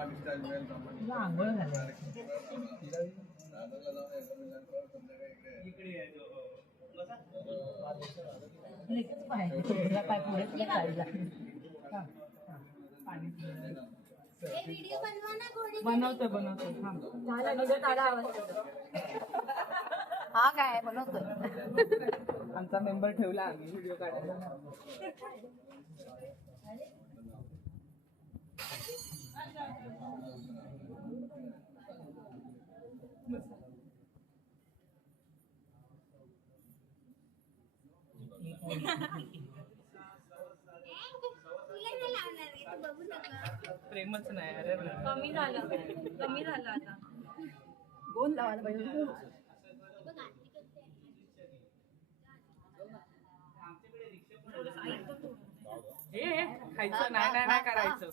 आंघोळ झाली काय पुढे काढला बनवतोय हा काय बनवतोय आमचा मेंबर ठेवला आम्ही व्हिडिओ काढायला प्रेमच नाही अरे कमी झालं आता कोण लावायला पाहिजे हे खायचं नाही करायचं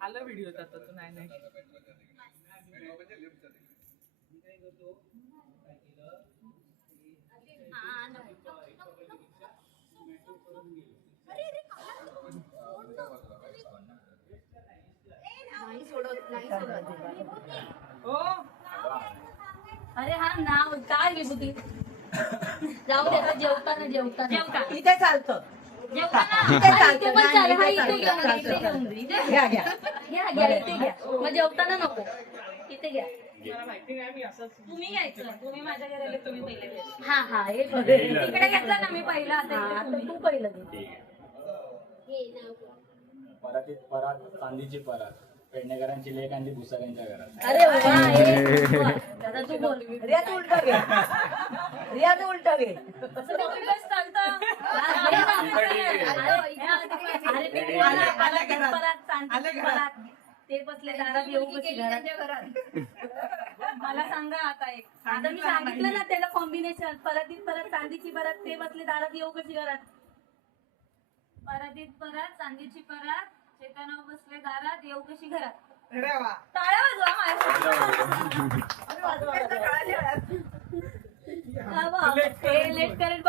आलं व्हिडिओ आता तू नाही अरे हा नाव काय विभूती जाऊ दे जेवताना इथे चालतं मग जेवताना नको इथे घ्या माहिती नाही मी असंच तुम्ही घ्यायचं तुम्ही माझ्या घरी आले तुम्ही पहिले घ्यायचं हा तिकडे घेतलं ना मी पहिला आता तू पहिलं परात चांदीची परात पेडणेकरांची लेक आणि भुसाऱ्यांच्या घरात. अरे तू बोल रियाज उलट घे ते बसले दारात येऊ कशी घरात मला सांगा आता मी सांगितलं ना त्याला कॉम्बिनेशन परत चांदीची परत ते बसले दारात येऊ कशी घरात परत चांदीची परत चेतनावर बसले दारात येऊ कशी घरात टाळ्या वाजवा लेट करेल